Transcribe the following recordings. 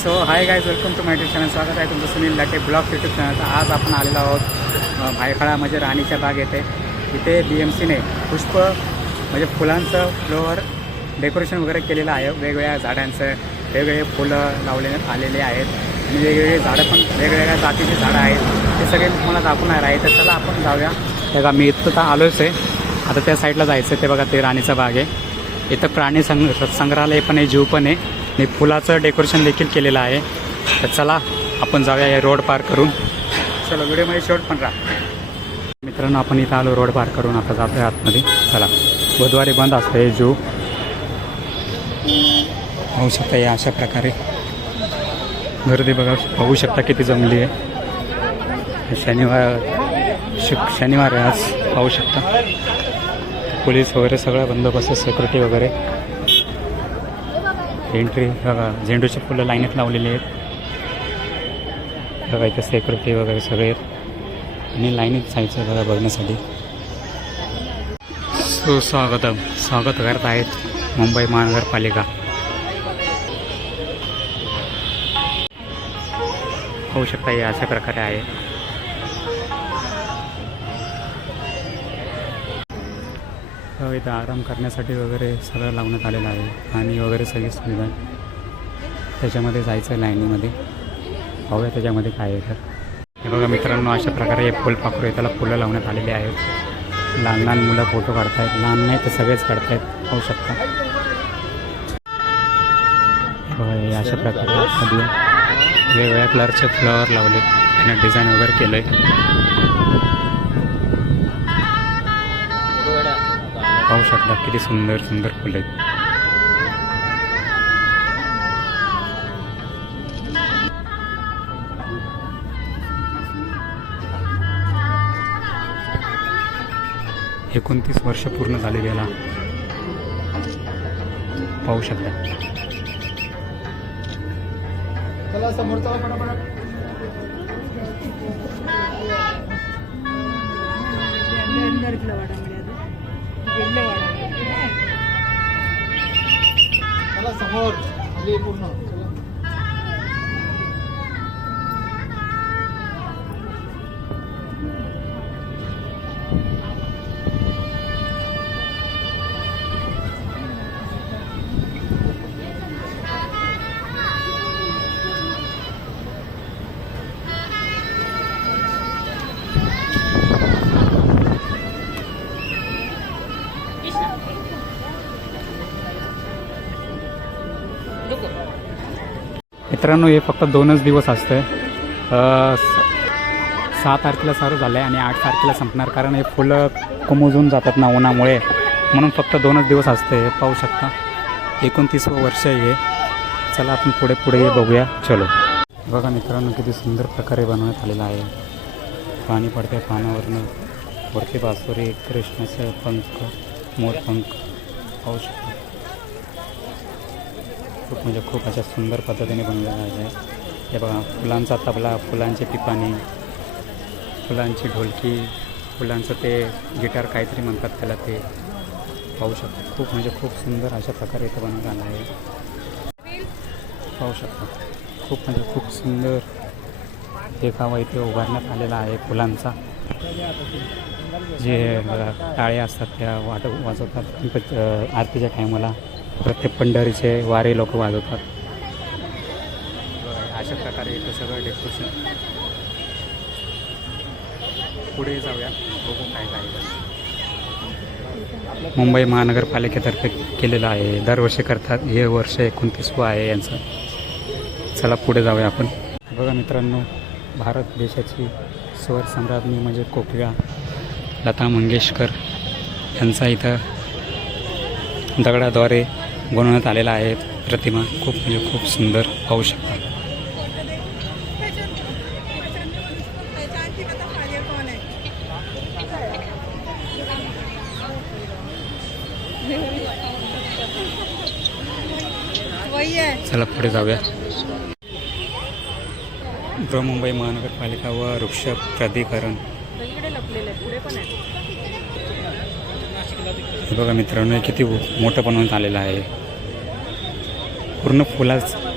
So hi guys, welcome to my YouTube channel. स्वागत आहे तुमचं सुनील लाटे ब्लॉग यूट्यूब चॅनलचा. आज आपण आलेलो आहोत भायखळा म्हणजे राणीच्या बाग येथे. इथे BMCने पुष्प म्हणजे फुलांचं फ्लोअर डेकोरेशन वगैरे केलेलं आहे. वेगवेगळ्या झाडांचं वेगवेगळे फुलं लावण्यात आलेले आहेत आणि वेगवेगळे झाडं पण वेगवेगळ्या जातीची झाडं आहेत. ते सगळे मला दाखवणार आहे. तर चला आपण जाऊया. तेव्हा मी इथं तर आलोच आहे. आता त्या साईडला जायचं. ते बघा, ते राणीचा बाग आहे. इथं प्राणी संग्रहालय पण आहे, जू पण आहे आणि फुलाचं डेकोरेशन देखील केलेलं आहे. तर चला आपण जाऊया या रोड पार करून. चला, व्हिडिओमध्ये शेवट पण राहा. मित्रांनो, आपण इथं आलो रोड पार करून. आता जातो आहे आतमध्ये. चला, बुधवारी बंद असतं हे जू. पाहू शकता या अशा प्रकारे गर्दी बघू शकता किती जमली आहे. शनिवार आहे आज. पाहू शकता पोलीस वगैरे सगळं बंदोबस्त, सिक्युरिटी वगैरे. एंट्री बघा, झेंडूचे फुलं लाईनीत लावलेले आहेत बघा. इथे सिक्युरिटी वगैरे सगळे आहेत आणि लाईनीत जायचं बघा बघण्यासाठी. स्वागत करत आहेत मुंबई महानगरपालिका. होऊ शकता हे अशा प्रकारे आहे. इथं आराम करण्यासाठी वगैरे सगळं लावण्यात आलेलं आहे. पाणी वगैरे सगळी सुविधा त्याच्यामध्ये जायचं आहे लाईनीमध्ये. पाहूया त्याच्यामध्ये काय आहे. तर हे बघा मित्रांनो, अशा प्रकारे हे फुलपाखरू आहे, त्याला फुलं लावण्यात आलेली आहेत. लहान लहान मुलं फोटो काढतायत. लहान नाही तर सगळेच काढतायत. पाहू शकता बघा, हे अशा प्रकारे मध्ये वेगवेगळ्या कलरचे फ्लॉवर लावले, त्यांना डिझाईन वगैरे केलं आहे. पाहू शकता किती सुंदर सुंदर फुलं आहेत. हे 29 वर्ष पूर्ण झाले गेला. पाहू शकता. समोर पूर्ण मित्रांनो, हे फक्त 2च दिवस असतं. 6 तारखेला चालू झालं आहे आणि 8 तारखेला संपणार. कारण हे फुलं कोमेजून जातात ना उन्हामुळे, म्हणून फक्त 2च दिवस असते. पाहू शकता 29वं वर्ष आहे. चला आपण पुढे बघूया. चलो बघा मित्रांनो, किती सुंदर प्रकारे बनवण्यात आलेला आहे. पाणी पडते पाण्यावरनं. वरती बासुरी, कृष्णाचे पंख, मोरपंख. पाहू शकता खूप अशा सुंदर पद्धतीने बनवलेला आहे. हे बघा, फुलांचा तबला, फुलांचे पिपाणी, फुलांची ढोलकी, फुलांचं ते गिटार काहीतरी म्हणतात त्याला, ते पाहू शकता. खूप सुंदर अशा प्रकारे इथं बनवण्यात आलं आहे. पाहू शकता खूप सुंदर देखावा इथे उभारण्यात आलेला आहे फुलांचा. जे बघा टाळ्या असतात त्या वाजवतात आरतीच्या टायमाला. प्रत्येक पंढरीचे वारे लोक वाजवतात. अशा प्रकारे इथं सगळं डेकोरेशन. पुढे जाऊया, बघू काय काय. मुंबई महानगरपालिकेतर्फे केलेलं आहे. दरवर्षी करतात. हे वर्ष 29वं आहे यांचं. चला पुढे जाऊया आपण. बघा मित्रांनो, भारत देशाची स्वर सम्राज्ञी म्हणजे कोकिळा लता मंगेशकर यांचा इथं दगडाद्वारे बनवण्यात आलेला आहे प्रतिमा. खूप सुंदर. पाहू शकता. चला पुढे जाऊया. बृहन्मुंबई महानगरपालिका व वृक्ष प्राधिकरण. हे बघा मित्रांनो, किती मोठं बनवण्यात आलेलं आहे. पूर्ण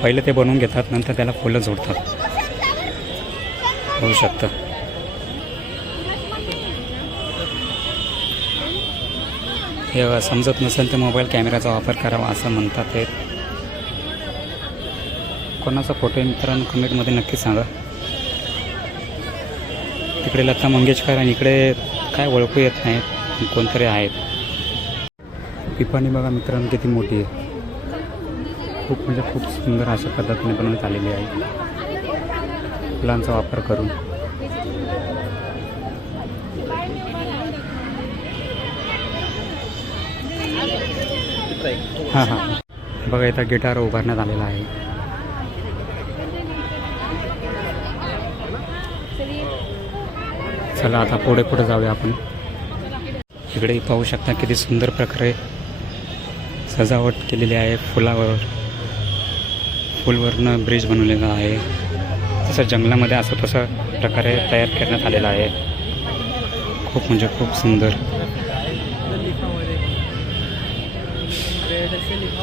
पहिले ते बनवून घेतात, नंतर त्याला फुलं जोडतात. होऊ शकतं. हे समजत नसेल तर मोबाईल कॅमेराचा वापर करावा असं म्हणतात. ते कोणाचा फोटो आहे मित्रांनो कमेंटमध्ये नक्की सांगा. तिकडे लता मंगेशकर आणि इकडे काय ओळखू येत नाहीत, कोणतरी आहेत. पिपाणी बघा मित्रांनो किती मोठी आहे. खूप म्हणजे खूप सुंदर अशा पद्धतीने बनवण्यात आलेली आहे फुलांचा वापर करून. हां हां बघा इथं गिटार उभारण्यात आलेला आहे. चला आता पुढे पुढे जाऊया आपण. इकडे पाहू शकता किती सुंदर प्रकारे सजावट केलेली आहे फुलावर. फुलवरनं ब्रिज बनवलेला आहे. तसं जंगलामध्ये असं तसं प्रकारे तयार करण्यात आलेला आहे. खूप म्हणजे खूप सुंदर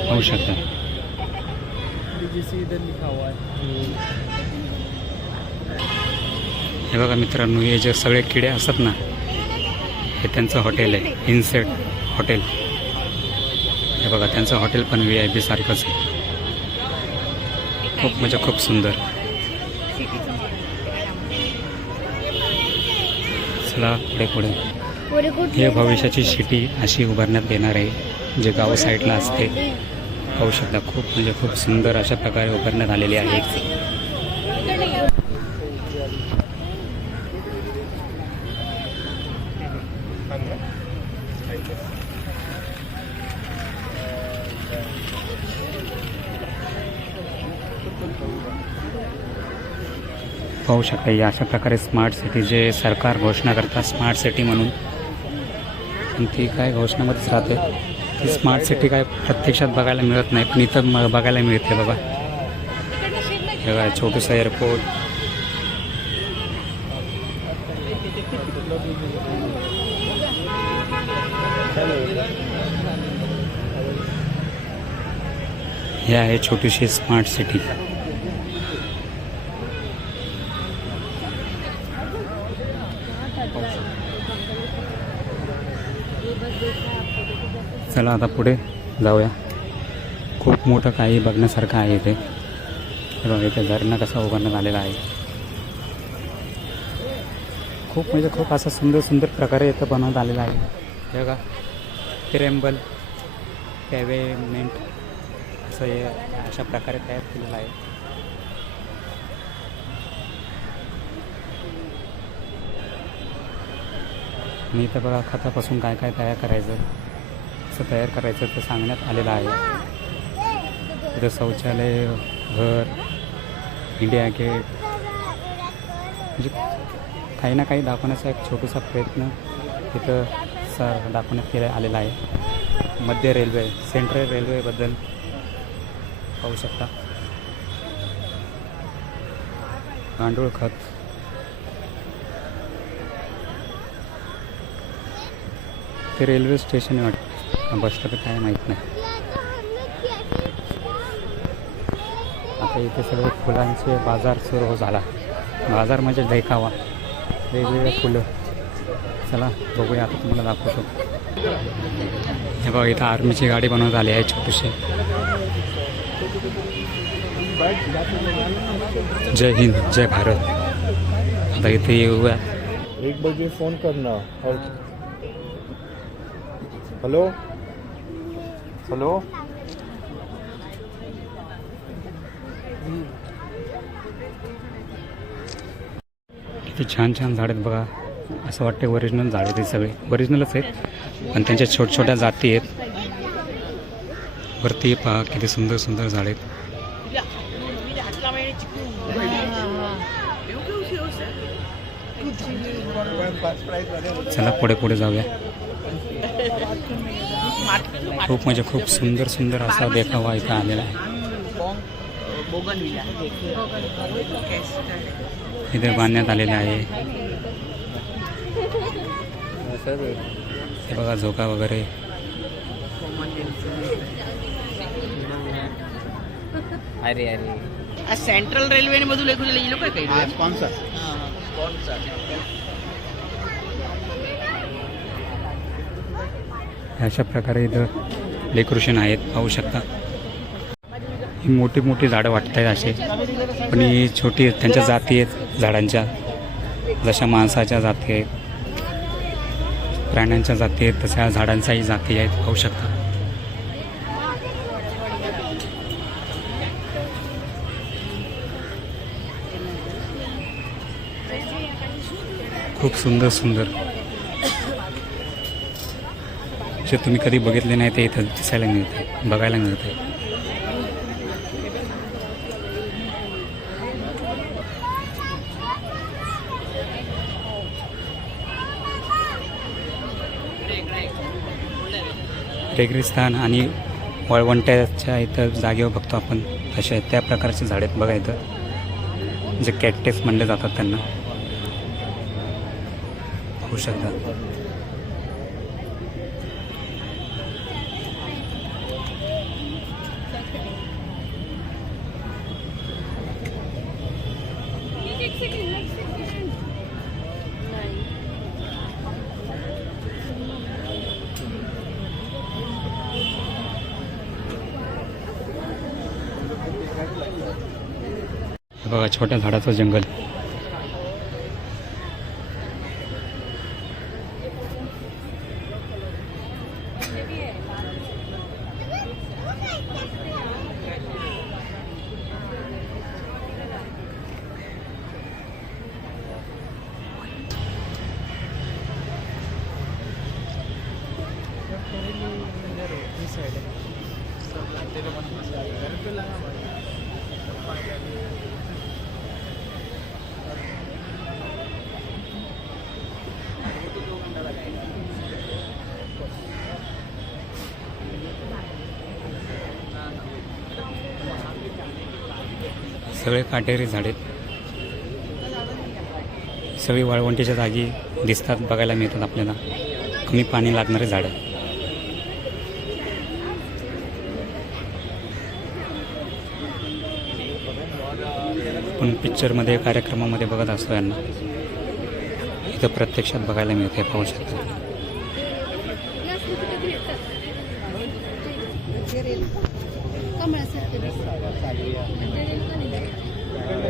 होऊ शकतं. हे बघा मित्रांनो हे जे सगळे किडे असतात ना हे त्यांचं हॉटेल आहे. Insect hotel. हे बघा त्यांचं हॉटेल पण VIP सारखंच आहे. खूप म्हणजे खूप सुंदर. चला पुढे पुढे. हे भविष्याची सिटी अशी उभारण्यात येणार आहे जे गाव साईडला असते. पाहू शकता खूप म्हणजे खूप सुंदर अशा प्रकारे उभारण्यात आलेली आहे. पाहू शकता या अशा प्रकारे स्मार्ट सिटी जे सरकार घोषणा करतात स्मार्ट सिटी म्हणून, पण ती काय घोषणामध्येच राहते. ती स्मार्ट सिटी काय प्रत्यक्षात बघायला मिळत नाही, पण इथं बघायला मिळते. बघा हे काय छोटंसं एअरपोर्ट. हे आहे छोटीशी स्मार्ट सिटी. चला आता पुढे जाऊया. खूप मोठं काही बघण्यासारखं आहे इथे. बघा इथे झरणा कसा उभारण्यात आलेला आहे. खूप म्हणजे खूप असं सुंदर सुंदर प्रकारे इथं बनवण्यात आलेला आहे. हे बघा टेरेंबल पॅवेमेंट असं हे अशा प्रकारे तयार केलेलं आहे. आणि इथं बघा खतापासून काय काय तयार करायचं, कसं तयार करायचं ते सांगण्यात आलेलं आहे. इथं शौचालय, घर, इंडिया गेट म्हणजे काही ना काही दाखवण्याचा एक छोटासा प्रयत्न इथं दाखवण्यात आलेला आहे. मध्य रेल्वे, सेंट्रल रेल्वेबद्दल पाहू शकता. गांडूळ खत. ते रेल्वे स्टेशन आहे वाटतं, बस स्टॉप काय माहीत नाही. आता इथे सगळे फुलांचे बाजार सुरू झाला. बाजार म्हणजे देखावा, वेगवेगळे फुलं. चला बघूया आता तुम्हाला दाखवतो. हे बघा इथं आर्मीची गाडी बनवण्यात आली आहे छोटीशी. जय हिंद जय भारत. आता इथे येऊया. 1 बजे फोन करना. और हेलो हेलो किती छान छान झाड आहेत बघा. असं वाटते ओरिजिनल झाड आहेत. ते सगळे ओरिजिनलच आहेत, पण त्यांच्या छोट्या छोट्या जाती आहेत. वरती पहा किती सुंदर सुंदर झाड आहेत. चला पुढे पुढे जाऊया. खूप म्हणजे खूप सुंदर सुंदर असा देखावा इथं आलेला आहे. इथे बांधण्यात आलेले आहे. हे बघा झोका वगैरे. अरे अरे सेंट्रल रेल्वे ने બધું લેખું લઈ લો કઈ હા સ્પોન્સર સ્પોન્સર अशा प्रकारे इथं डेकोरेशन आहेत पाहू शकता. ही मोठी मोठी झाडं वाटत आहेत असे, पण ही छोटी आहेत. त्यांच्या जाती आहेत झाडांच्या, जशा माणसाच्या जाती आहेत, प्राण्यांच्या जाती आहेत, तशा झाडांच्याही जाती आहेत पाहू शकता. खूप सुंदर सुंदर जे तुम्ही कधी बघितले नाही ते इथं दिसायला मिळते, बघायला मिळते. रेगिस्तान आणि वळवंट्याच्या इथं जागेवर बघतो आपण तशा त्या प्रकारचे झाडे आहेत बघा इथं, जे कॅक्टस म्हणले जातात त्यांना होऊ शकतात. बघा छोट्या झाडाचं जंगल. सगळे काटेरी झाडे, सगळी वाळवंटीच्या जागी दिसतात, बघायला मिळतात आपल्याला. कमी पाणी लागणारे झाडं. पण पिक्चरमध्ये कार्यक्रमामध्ये बघत असतो यांना, इथं प्रत्यक्षात बघायला मिळते पाहू शकतो.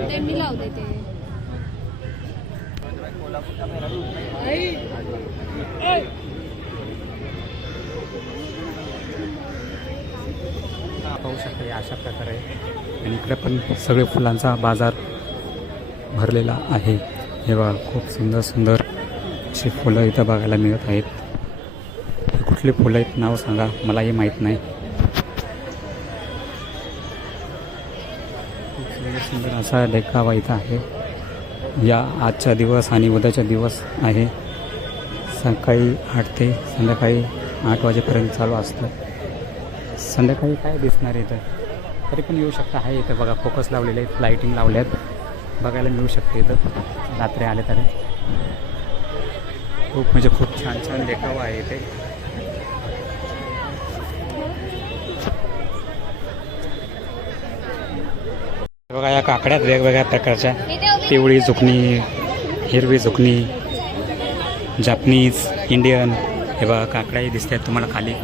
ते मी लावते ते पाहू शकता अशा प्रकारे. आणि इकडे पण सगळे फुलांचा बाजार भरलेला आहे. हे बघा खूप सुंदर सुंदर अशी फुलं इथं बघायला मिळत आहेत. हे कुठली फुलं आहेत नाव सांगा, मलाही माहीत नाही. खूप सुंदर सुंदर असा देखावा इथं आहे. या आजचा दिवस आणि उद्याचा दिवस आहे. सकाळी 8 ते संध्याकाळी 8 वाजेपर्यंत चालू असतं. संध्याकाळी काय दिसणार इथं, तरी पण येऊ शकता. आहे इथं बघा फोकस लावलेले आहेत, लाईटिंग लावल्यात, बघायला मिळू शकते इथं रात्री आले तरी. खूप म्हणजे खूप छान छान देखावा आहे इथे. बघा या काकड्यात वेगवेगळ्या प्रकारच्या, पिवळी जुकनी, हिरवी जुकनी, जापनीज, इंडियन. हे बघा काकड्याही दिसत आहेत तुम्हाला खाली,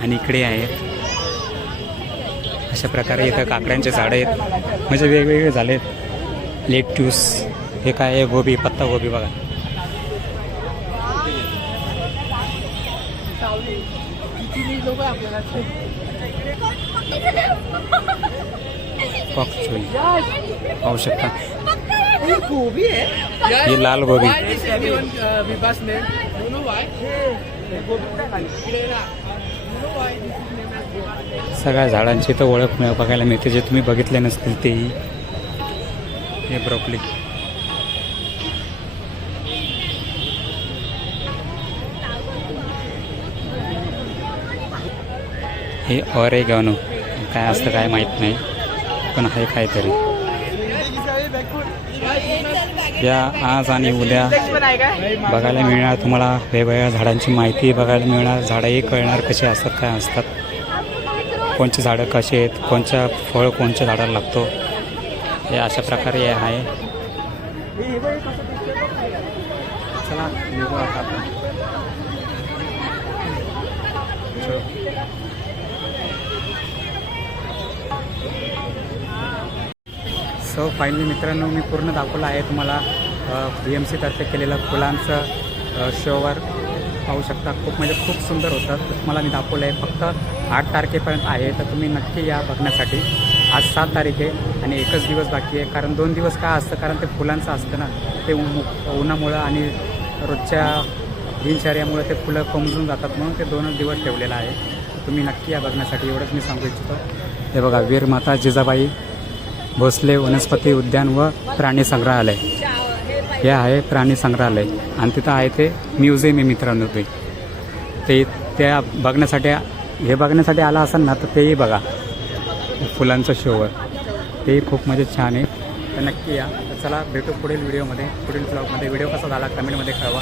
आणि इकडे आहेत. अशा प्रकारे इथं काकड्यांचे झाडं आहेत, म्हणजे वेगवेगळे झाले आहेत. लेट्यूस, हे काय आहे, गोबी, पत्ता गोबी बघा. पॉक चोई पाहू शकता. हे लाल गोबी. सगळ्या झाडांची तर ओळख बघायला मिळते, जे तुम्ही बघितले नसतील तेही. हे ब्रोकली, हे ऑरेगॅनो काय असतं काय माहीत नाही, पण आहे काहीतरी. या आज आणि उद्या बघायला मिळणार तुम्हाला वेगवेगळ्या झाडांची माहिती बघायला मिळणार. झाडंही कळणार कसे असतात काय असतात. कोणची झाडं कशी आहेत, कोणच्या फळ कोणच्या झाडाला लागतो, हे अशा प्रकारे हे आहे. चला निघू आता आपण. सो फायनली मित्रांनो, मी पूर्ण दाखवलं आहे तुम्हाला BMC तर्फे केलेलं फुलांचं शोवर पाहू शकता. खूप म्हणजे खूप सुंदर होतं. तर तुम्हाला मी दाखवलं आहे. फक्त 8 तारखेपर्यंत आहे, तर तुम्ही नक्की या बघण्यासाठी. आज 7 तारीख आहे आणि एकच दिवस बाकी आहे. कारण 2 दिवस का असतं, कारण ते फुलांचं असतं ना, ते उन्हामुळं आणि रोजच्या दिनचर्यामुळे ते फुलं कोमजून जातात, म्हणून ते 2 दिवस ठेवलेलं आहे. तुम्ही नक्की या बघण्यासाठी, एवढंच मी सांगू इच्छितो. हे बघा, वीर माता जिजाबाई भोसले वनस्पती उद्यान व प्राणी संग्रहालय, हे आहे प्राणी संग्रहालय. आणि तिथं आहे ते म्युझियम आहे मित्रांनो. ते त्या बघण्यासाठी, हे बघण्यासाठी आला असाल ना, तर तेही बघा फुलांचं शोवर, ते खूप म्हणजे छान आहे. तर नक्की या. तर चला भेटू पुढील व्हिडिओमध्ये, पुढील ब्लॉगमध्ये. व्हिडिओ कसा झाला कमेंटमध्ये कळवा.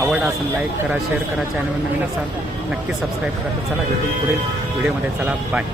आवडला असेल लाईक करा, शेअर करा. चॅनलवर नवीन असाल नक्की सबस्क्राईब करा. तर चला भेटू पुढील व्हिडिओमध्ये. चला बाय.